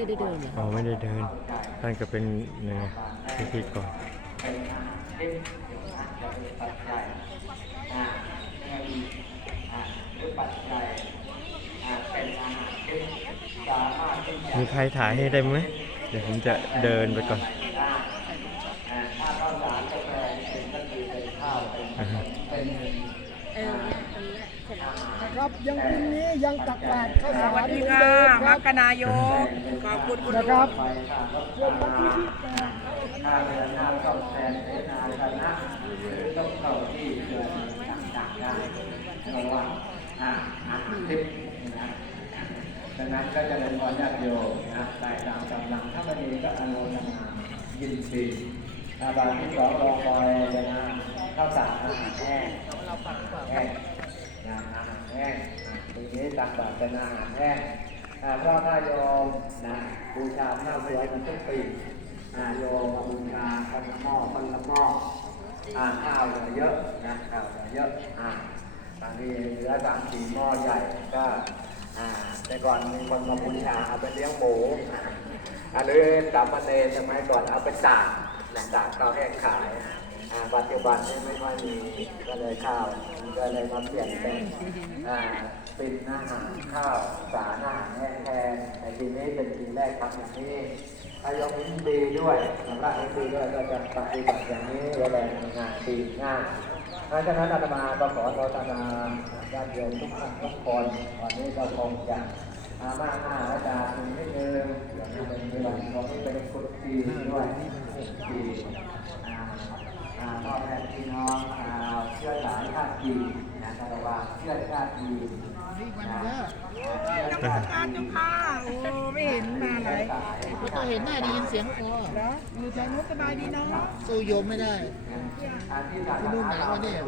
ไม่ได้เดินเหรออ๋อไม่ได้เดิน ท่านก็เป็นยังไงพิธีกรมีใครถ่ายให้ได้ไหม เดี๋ยวผมจะเดินไปก่อนอ่าฮะ เออเนี่ยตรงเนี้ยเสร็จแล้ว นะครับยังพรุ่งนี้ยังตักบาตรข้าวสสารวัสเหดีมือนค่ะเดิมคมัรัคบคนายก ขอบคุณคุณนะครับลุงส่วนวันที่ยี่สิบแปดถ้าเดินหน้าต้องแทนเสนาสนะหรือต้องเข้าที่เดินต่างๆได้ระวังอ่าอ่าทิพย์นะดังนั้นก็จะเป็นพรญาติโยมนะได้ตามกำลังถ้าไม่มีก็อนุโมทนายินดีอาบาทที่สองรองคอยนะข้าวสารอาหารแห้งแห้งนะอาหาร แห้งอะทีนี้ตักบาตรเป็นอาหารแห้งอ่าเพราะถ้าโยมนะบูชาพระสวยมันทุกปีโยมบูชาคนละหม้อคนละหม้อข้าวเหลือเยอะนะข้าวเหลือเยอะอ่าบางทีเหลือสามสี่หม้อใหญ่ก็แต่ก่อนมีคนมาบูชาเอาไปเลี้ยงหมูอ่าหรือสามเณรสมัยก่อนเอาไปตากนะตากข้าวแห้งขาย ปัจจุบันนี้ไม่ค่อยมีก็เลยข้าวก็เลยมาเปลี่ยนเป็นอ่าเป็นอาหารข้าวสารอาหารแห้งแทนในปีนี้เป็นปีแรกทำอย่างนี้ถ้ายกนิ้วดีด้วยสำหรับนิ้วดีด้วยก็จะปฏิบัติอย่างนี้เวลาทำงานดีง่ายเพราะฉะนั้นอาตมาก็ขอโทษนาญาติโยมทุกท่านทุกคนวันนี้ก็คงจะมามากหน้าอาจารย์นิดนึงอย่างที่เป็นเวลาของที่เป็นกุฏิด้วยกุฏิอ่าอ่า พ่อแม่พี่น้องเชื้อสายชาติจีนนะครับว่าเชื้อชาติจีนนะนมัสการเจ้าค่ะโอ้ไม่เห็นมาไหนไม่ต้องเห็นหน้าได้ยินเสียงคอเหรออยู่ทางนู้นสบายดีเนาะสู้โยมไม่ได้ที่นู่นไหนวะเนี่ย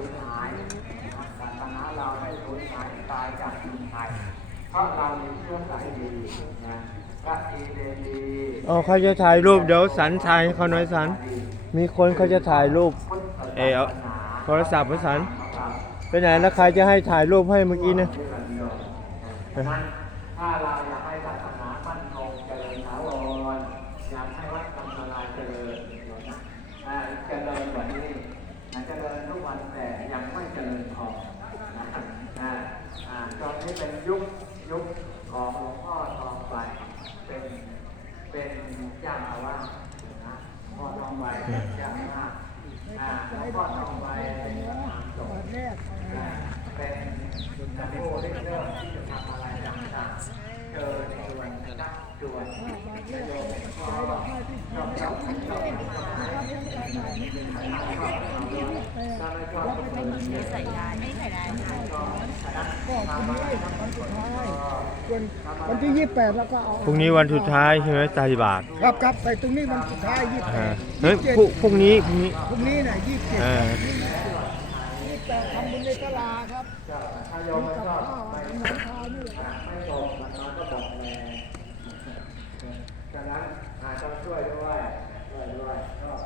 ศาสนาเราให้สูญหายตายจากเมืองไทยเพราะเรามีเชื้อสายดีนะพระอีเดดีอ๋อเขาจะถ่ายรูปเดี๋ยวสันถ่ายเขาหน่อยสัน มีคนเขาจะถ่ายรูป เออเอาโทรศัพท์ไปสันไปไหนแล้วใครจะให้ถ่ายรูปให้เมื่อกี้นะ นั้นถ้าเราอยากให้ศาสนามั่นคงเจริญถาวรอยากให้วัดกำลังเจริญอยู่นะอ่าเจริญกว่านี้นะเจริญทุกวันแต่ยังไม่เจริญพอนะอ่าอ่าตอนนี้เป็นยุคยุคของหลวงพ่อทองใบเป็นเป็นเจ้าอาวาสนะพ่อทองใบเป็นเจ้าอาวาสอ่าหลวงพ่อทองใบเป็นประธานสงฆ์ แรก เป็นผู้ริเริ่มที่จะทำอะไรต่างๆเกิดส่วนนักส่วนประโยชน์ก็ชอบชอบชอบถ้า ไม่ใส่ได้ไม่ใส่ได้ก็พรุ่งนี้วันสุดท้ายส่วนวันที่ยี่สิบแปดแล้วก็เอาพรุ่งนี้วันสุดท้ายใช่ไหมใส่บาตรครับครับใส่ตรงนี้วันสุดท้ายยี่สิบแปดเฮ้ยพรุ่งพรุ่งนี้พรุ่งนี้พรุ่งนี้น่ะยี่สิบเจ็ดยี่สิบแปดทำบุญในตลาครับ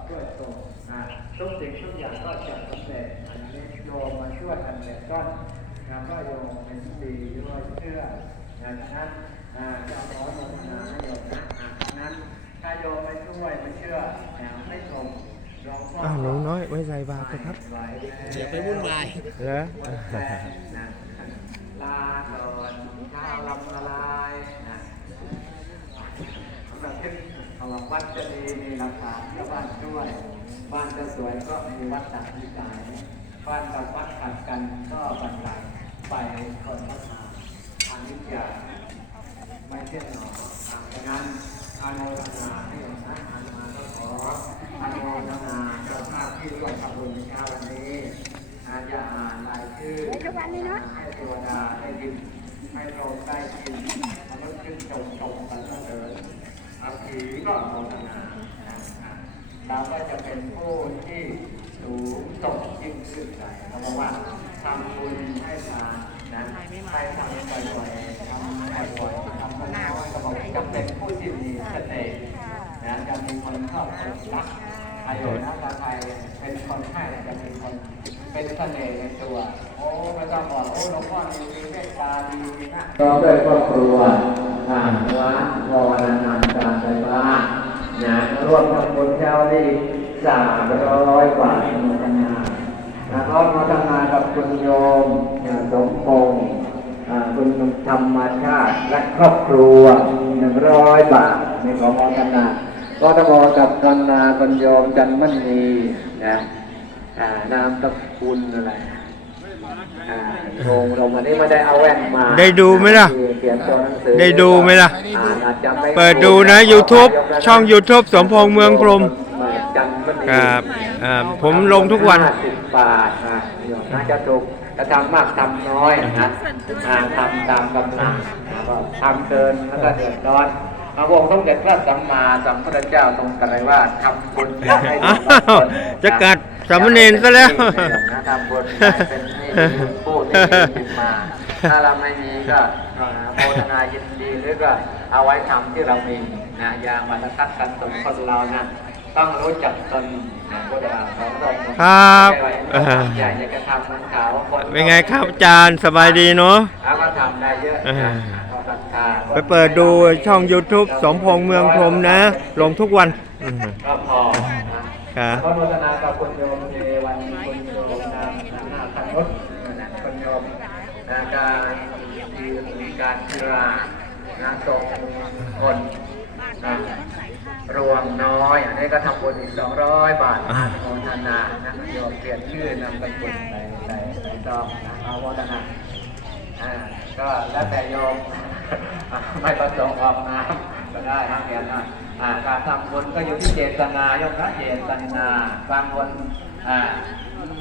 ช่วยส่งนะทุกสิ่งทุกอย่างก็จะสำเร็จอันนี้โยมมาช่วยสำเร็จก็งานก็โยมเป็นดีด้วยเชื่อนะฉะนั้นอ่าจะขอโยมนาให้โยมนะอ่าฉะนั้นถ้าโยมไม่ช่วยไม่เชื่อนะไม่ส่งหลวงพ่ออ้าวหนูน้อยไม่ใส่บาตรนะครับอย่าไปวุ่นวายเหรอ ลาก่อนข้าวลำละลายนะสำหรับที่สำหรับ วัดจะดีมีหลักฐานก็บ้านด้วย บ้านจะสวยก็มีวัดตัดนิสัยบ้านกับวัดขัดกันก็บันไดไปคนละทางทางนิจยาไม่เช่นหนอดังนั้นอนุโมทนาให้หลวงนะอนุมาก็ขออนุโมทนาเจ้าภาพที่ร่วมทำบุญในเช้าวันนี้ อาจจะอ่านรายชื่อให้เทวดาได้ยินให้โปรดได้ยินมนุษย์ขึ้นชมชมกันเถิด อาผีก็โมทนาเราก็จะเป็นผู้ที่สูงส่งยิ่งขึ้นไปเพราะว่าทำบุญให้ทานนะให้ทำบ่อยๆทำให้บ่อยทำน้อยก็บอกจะเป็นผู้ที่มีเสน่ห์นะจะมีคนชอบคนรักอายุนะตาไทยเป็นคนให้จะเป็นคน เป็นเสน่ห์ในตัว โอ้ไม่ต้องบอกโอ้หลวงพ่อดีมีเมตตาดีนะพร้อมด้วยครอบครัวอ่าวัดวรนันการไฟฟ้านะร่วมทำบุญเจ้าดีสามร้อยบาทอนุโมทนานะขออนุโมทนากับคุณโยมอ่าสมพงษ์คุณธรรมชาติและครอบครัวหนึ่งร้อยบาทในขออนุโมทนาก็ตมกับธนาคุณโยมจันมณีนะ อ่านามตะคุณอะไรอ่าโงเราวันนี้ไม่ได้เอาแว่นมาได้ดูไหมล่ะเขียนตัวหนังสือได้ดูไหมล่ะ อ่านอาจจะไม่เปิดดูนะ YouTube ช่อง YouTube สมพงษ์เมืองพรหมจันทมณีครับอ่าผมลงทุกวัน ห้าสิบบาทนะโยมน่าจะถูกจะทำมากทำน้อยนะอ่าทำตามกำลังนะก็ทำเกินแล้วก็เดือดร้อน พระองค์ต้องเด็ดพระสัมมาสัมพุทธเจ้าทรงตรัสไว้ว่าทำบุญอย่าให้อ้าบุญวจะกัดสามเณรซะแล้วนะทำบุญให้เป็นนี่เป็นพูดนี่เป็นมาถ้าเราไม่มีก็อ่าโมทนายินดีหรือก็เอาไว้ทำที่เรามีนะอยางมาทัดกันตนคนเรานะต้องรู้จักตนนะพุทธะของเราครับไม่ใช่ว่าใหญ่จะกระทำมันขาวคนเป็นไงครับอาจารย์สบายดีเนาะแล้วก็ทำ ได้เยอะอ่านะขอศรัทธาไปเปิดดูช่อง YouTube สมพงษ์เมืองพรหมนะ ลงทุกวันอืมก็พอนะครับขอโมทนากับคุณโยมเทวันคุณโยมนามนาคันนุษนะคุณโยมนะการมีการเชื่องานส่งคนนะรวมน้อย อันนี้ก็ทำบุญอีกสองร้อยบาทอ่าโมทนานะโยมเปลี่ยนชื่อนามสกุลใส่ใส่ใส่ซองนะเอาโมทนาอ่าก็แล้วแต่โยม ไม่ประสงค์ออกนามก็ได้นะเรียนนะการทำบุญก็อยู่ที่เจตนาโยมนะเจตนาบางคน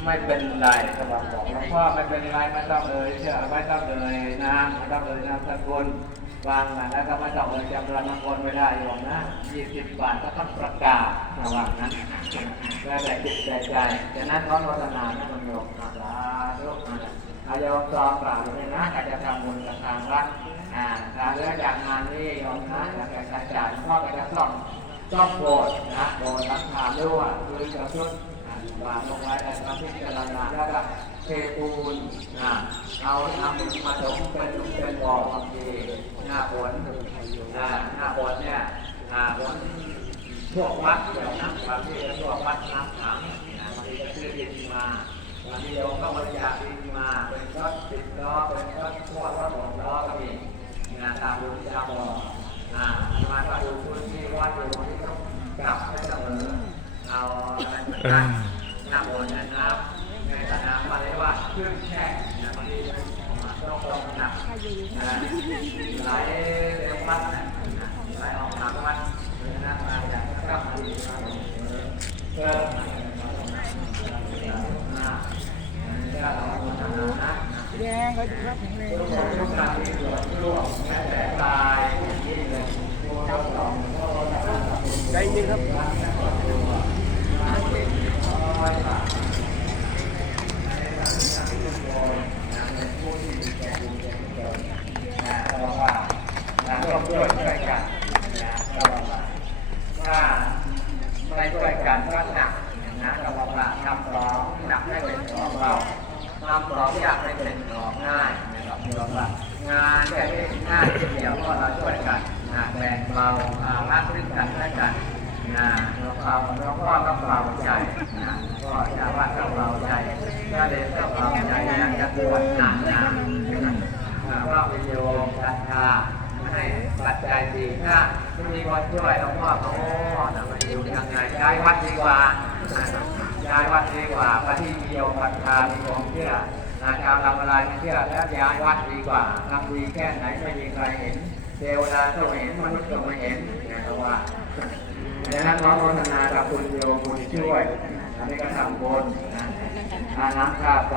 ไม่เป็นไรก็บอกหลวงพ่อไม่เป็นไรไม่ต้องเอ่ยเชื่อไม่ต้องเอ่ยนามไม่ต้องเอ่ยนามสกุลวางมาแล้วก็ไม่ต้องเอ่ยจำรันน้ำมนไม่ได้โยมนะยี่สิบบาทก็ต้องประกาศระว่างนั้นแล้วแต่จิตใจใจฉะนั้นขอโมทนานะโยมนะสาธุนะอายอมซองเปล่าเลยนะการจะทำบุญกับทางรัฐอ่าการเลือกจากงานนี้ยอมนะแล้วการจัดจ่ายพ่อก็จะซ่อมซ่อมโบสถ์นะโบดรักษาด้วยคือกระชุดอ่าวางลงไว้ในพระพิจารณาแล้วก็เทปูนอ่าเอาน้ำมาถมเป็นเป็นบ่อบางทีหน้าฝนอ่าหน้าฝนเนี่ยอ่าฝนพวกวัดเดี๋ยวนะบางทีก็พวกวัดน้ำขังนะบางทีก็ซื้อดินมาวันนี้โยมก็บริจาคดินมาเป็นรถสิบล้อเป็นรถพ่วกล้อก็หมีงาน ตาบุญตาบออ่ามาตาบุญพื้นที่วัดอยู่ตรงนี้ต้องกลับให้เสมอเอาไรมาตั้งหน้าบสถ์เนี่ยน้ำในสนามมาเลยว่าเครื่องแช่เนี่ยบางทีมันต้องตรงหนักไหลเร็ววัดนะไหลออกทางวัดเลยนะมาจากกลับมาดีครับผมเอแดงก็จะรับแข็งแรง ใจเย็นครับถ้าไม่ช่วยกันก็หนักนะเราบว่าทำสองหนักให้เป็นสองเบาทำสองยากให้เป็นสองง่ายนะครับเราว่างานแค่นี้ง่ายทีเดียวก็เราช่วยกันนะแบ่งเบาภาระซึ่งกันและกัน นะเราเบาเราก็ต้องเบาใจนะก็อย่าว่าต้องเบาใจถ้าเด็กต้องเบาใจอยากจะบวชหนักนะนะว่าวิโยมศรัทธาให้ปัจจัยดีถ้ามีคนช่วยหลวงพ่อเขาโอ้นะมันอยู่ยังไงย้ายวัดดีกว่าย้ายวัดดีกว่าพระที่มีโยมศรัทธามีความเชื่อนะชาวทำอะไรไม่เชื่อแล้วย้ายวัดดีกว่าทำดีแค่ไหนไม่มีใครเห็นเทวดาก็ไม่เห็นมนุษย์ก็ไม่เห็นนะเพราะว่า ดังนั้นขอโมทนากับคุณโยมคุณช่วยอันนี้ก็ทำบุญนะค่าน้ำค่าไฟ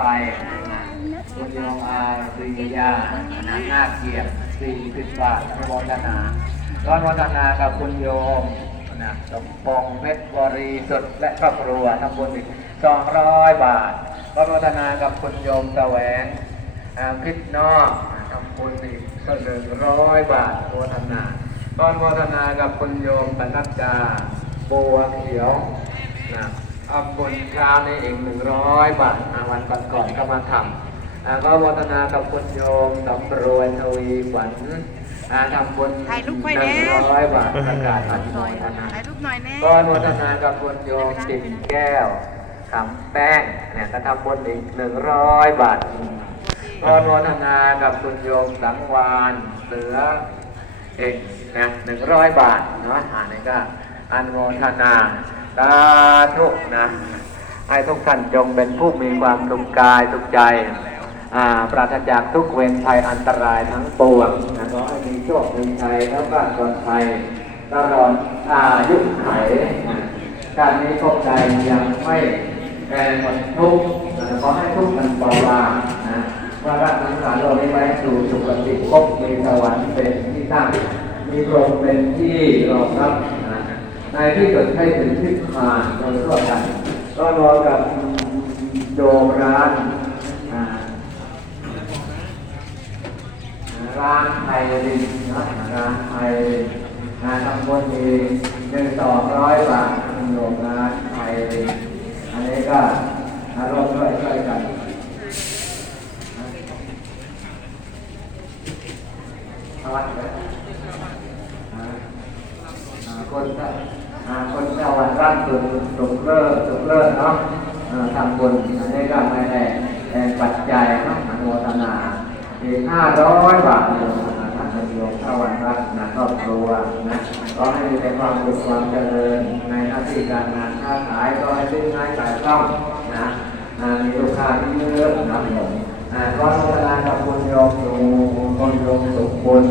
คุณโยมอาปริยาอนะหน้าเกียรติสี่สิบบาทอนุโมทนาก็อนุโมทนากับคุณโยมนะสมปองเพชรบริสุทธิ์และครอบครัวทำบุญอีกสองร้อยบาทก็อนุโมทนากับคุณโยมแสวงคิดนอกทำบุญอีกก็หนึ่งร้อยบาทอนุโมทนา ก็อนุโมทนากับคุณโยมปนัดดาบัวเขียวนะทำบุญเช้านี้อีกหนึ่งร้อยบาทอ่าวันก่อนๆก็มาทำอ่าก็วัฒนากับคุณโยมสำรวยทวีขวัญอ่าทำบุญถ่ายรูปไว้หแน่นึ่งร้อยบาทประกาศอนุโมทนาถ่ายรูปหน่อยแน่ก็อนุโมทนากับคุณโยมจิตแก้วคำแป้งเนี่ยก็ทำบุญอีกหนึ่งร้อยบาทก็อนุโมทนากับคุณโยมสังวานเสือ เอกนะหนึ่งร้อยบาทเนาะอ่านี่ก็อันโมทนาสาธุนะให้ทุกท่านจงเป็นผู้มีความสุขกายสุขใจอ่าปราศจากทุกเวรภัยอันตรายทั้งปวงนะขอให้มีโชคมีชัยแล้วก็ปลอดภัยตลอดอายุไขการนี้พบใจยังไม่แก่หมดทุกข์ขอให้ทุกข์มันเบาบางนะว่ารักสังขารโลกนี้ไว้สู่สุคติภพมีสวรรค์เป็นที่ ตั้ง มีพรหมเป็นที่รองรับนะในที่สุดให้ถึงที่ผ่านโดยทั่วกันก็รอกับโดมร้านร้านไทยดินนะร้านไทยงานทำบุญมีหนึ่งสอร้อยบาทโยมร้านไทยดินอันนี้ก็อารมณ์ด้วยช่วยกันสวัสดีครับอ่าอ่าคนก็อ่าคนเจ้าวันร่ำสุดสุกเลิศสุกเลิศเนาะอ่าทำ บุญอันนี้ก็ไม่ได้แรงปัจจัยเนาะอนุโมทนาอีกห้าร้อยบาทโยมนะท่านโยมเข้าวันรักนะครอบครัวนะก็ให้มีแต่ความสุขความเจริญในหน้าที่การงานค้าขายก็ให้ซื้อง่ายขายคล่องนะมีลูกค้าที่เยอะนะโยมก็พัฒนากับคุณโยมอยู่คุณโยมสุขบุญ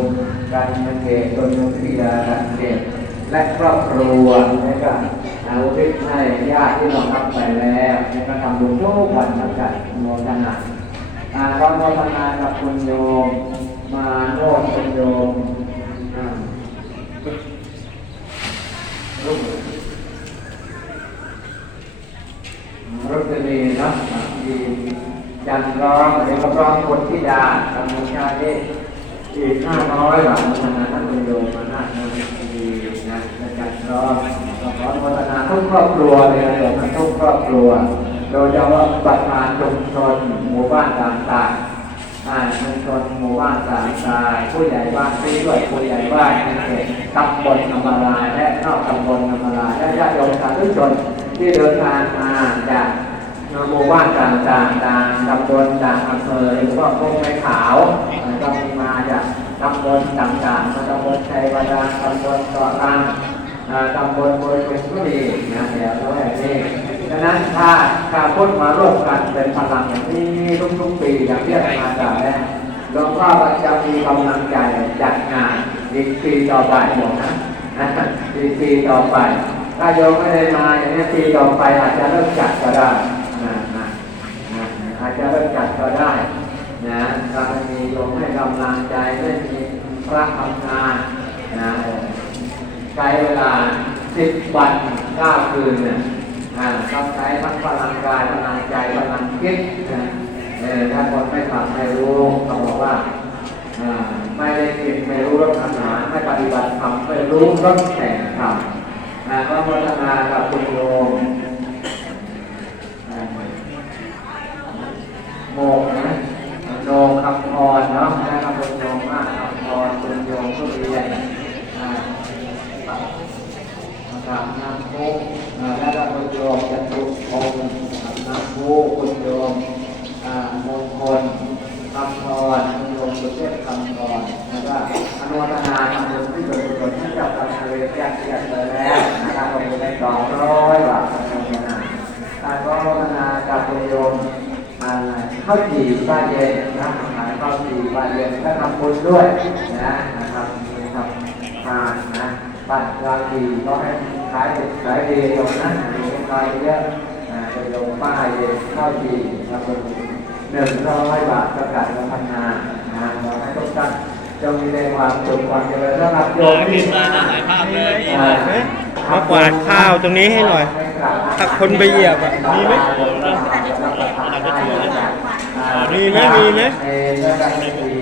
การเงินเกตคุณโยมพิยาการเกตและครอบครัวและอาวุธให้ญาติที่เรารับไปแล้วและก็ทำบุญทุกวันทั้งกันโมทนาอาเราโมทนากับคุณโยม มาโนดคุณโยมรูปรุษณีนะดีจันร้องเดี๋ยวกร้องคนที่ดาทำมูชาเดอีกห้าร้อยบาทโมทนาท่านคุณโยมมาหน้าทางดีนะและจันร้องก็ขอโมทนาทุก ครอบครัวเลยนะโยมทุกครอบครัว โดยเฉพาะประธานชุมชนหมู่บ้านต่างๆอ่าชุมชนหมู่บ้านสามทรายผู้ใหญ่บ้านที่ด้วยผู้ใหญ่บ้านในเขตตำบลธรรมรายและนอกตำบลธรรมรายและญาติโยมสาธุชนที่เดินทางมาจากหมู่บ้านต่างๆต่างตำบลต่างอำเภอหรือว่าพวกไม้ขาวก็มีมาจากตำบลต่างๆตำบลชัยบาดาลตำบลเกาะลัง ตำบลบริเวณก็ดีนะเดี๋ยวแบบนี้ดังนั้นถ้าถ้าพุทธมาร่วมกันเป็นพลังอย่างนี้ทุกๆปีอย่างที่อาจารย์กล่าวแล้วหลวงพ่อก็จะมีกำลังใจจัดงานอีกปีต่อไปหมดนะอีกปีต่อไป ถ้าโยมไม่ได้มาอย่างนี้ปีต่อไปอาจจะเริ่มจัดก็ได้นะนะอาจจะเริ่มจัดก็ได้นะถ้ามีโยมให้กำลังใจไม่มีพระทำงานนะ ใช้เวลาสิบวันเก้าคืนเนี่ยอ่าต้องใช้ทั้งพลังกายพลังใจพลังคิดนะเออถ้าคนไม่ทำไม่รู้เขาบอกว่าอ่าไม่ได้กินไม่รู้รสอาหารไม่ปฏิบัติธรรมไม่รู้รสแห่งธรรมอ่าก็พัฒนากับคุณโยมโมกนะโนคำพรเนาะนะครับคุณโยมมากคำพรคุณโยมก็เรียนอ่า นะครับน้ำพุอ่าแล้วก็คุณโยมจะตุองค์น้ำพุคุณโยมอ่ามงคลคำพรคุณโยมสุเทพคำพรแล้วก็อนุโมทนาทำบุญที่เกิดกุศลให้กับการเรียนแยกเรียนเลยแล้วนะครับเราได้สองร้อยบาทอนุโมทนาการก็อนุโมทนากับคุณโยมอ่า ข้าวจี่บ้านเย็นนะขายข้าวจี่บ้านเย็นก็ทำบุญด้วยนะนะครับนะครับทานนะบัตรราดีก็ให้ขายดิบขายดีตรงนั้นมีขายเยอะนะไปลงป้ายเข้าดีครับหนึ่งร้อยบาทประกาศพัฒนานะขอให้ทุกท่านจงมีในความสุขความเจริญและรับโยมที่มาถ่ายภาพเลยมากวาดข้าวตรงนี้ให้หน่อยถ้าคนไปเหยียบอะมีไหม มีไหมมีไหม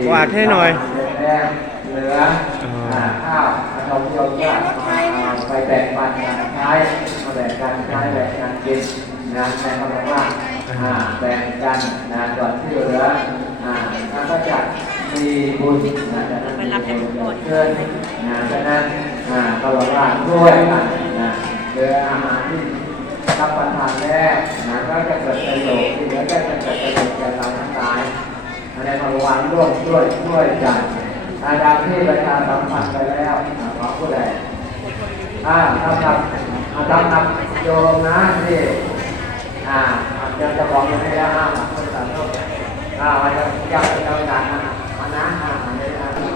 กวาดให้หน่อยเหลืออ่าข้าวขนมโยมญาติมาไปแบ่งปันกันใช้มาแบ่งกันใช้แบ่งกันกินนะในคำว่าอ่าแบ่งกันนะส่วนที่เหลืออ่าแล้วก็จัดงมีบุญนะฉะนั้นมีบุญเกินนะฉะนั้นอ่าก็บอกว่าด้วยนนะเรืออาหารที่ รับประทานแล้วนะก็จะเกิดประโยชน์ที่เหลือก็จะเกิดประโยชน์แก่เราทั้งหลายในภาวะร่วมด้วยช่วยกันอาจาที่ประชาสัมพันธ์ไปแล้วขอผู้ใดอ่าถ้าทำอาจารย์ทำโยมนะที่อ่าอาจารย์จะบอกยังไงแล้วอ่าคนสามโลกอ่าวันจะยังจะเอาการนะอันนั้นอ่าอันนี้อ่า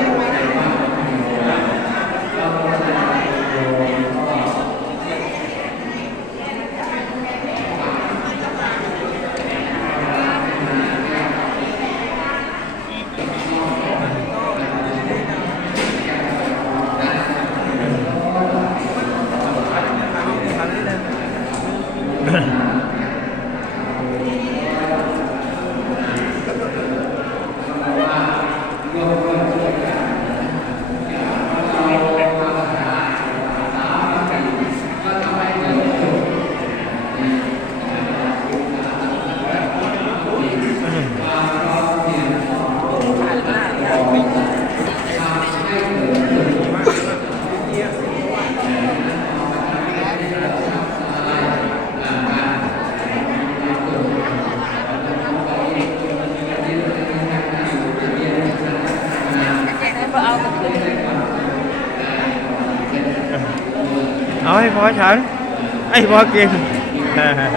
เอาให้พอฉัน ไอ้พอกิน อ้าว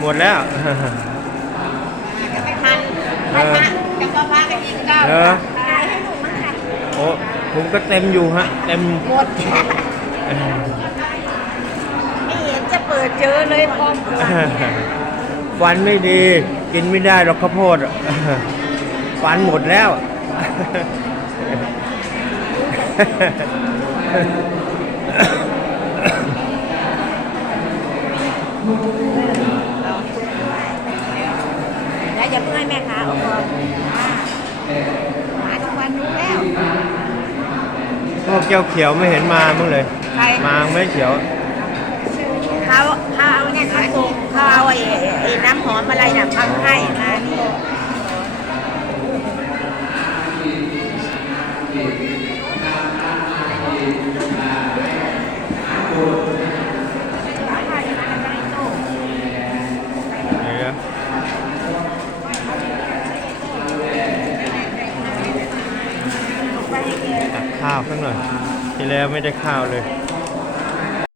หมดแล้วไม่ทันไม่ทันแต่ก็พากันยิงเก้าเออตายให้หนูมั้งค่ะโอ้ผมก็เต็มอยู่ฮะ เต็ม หมดไม่เห็นจะเปิดเจอเลยพร้อมกันเนี่ยฟันไม่ดี กินไม่ได้หรอกข้าวโพดอะฟันหมดแล้ว แล้วอย่าเพิ่งให้แม่ค้าออกก่อนอ่ามาทุกวันนู้นแล้ว พวกแก้วเขียวไม่เห็นมาบ้างเลย ใคร มาไม่เขียว เขาเขาเอาเนี่ยเขาส่งเขาเอาไอ้ไอ้น้ำหอมอะไรน่ะพังให้มานี่ เดี๋ยวตัก ข้าวสักหน่อย ที่แล้วไม่ได้ข้าวเลย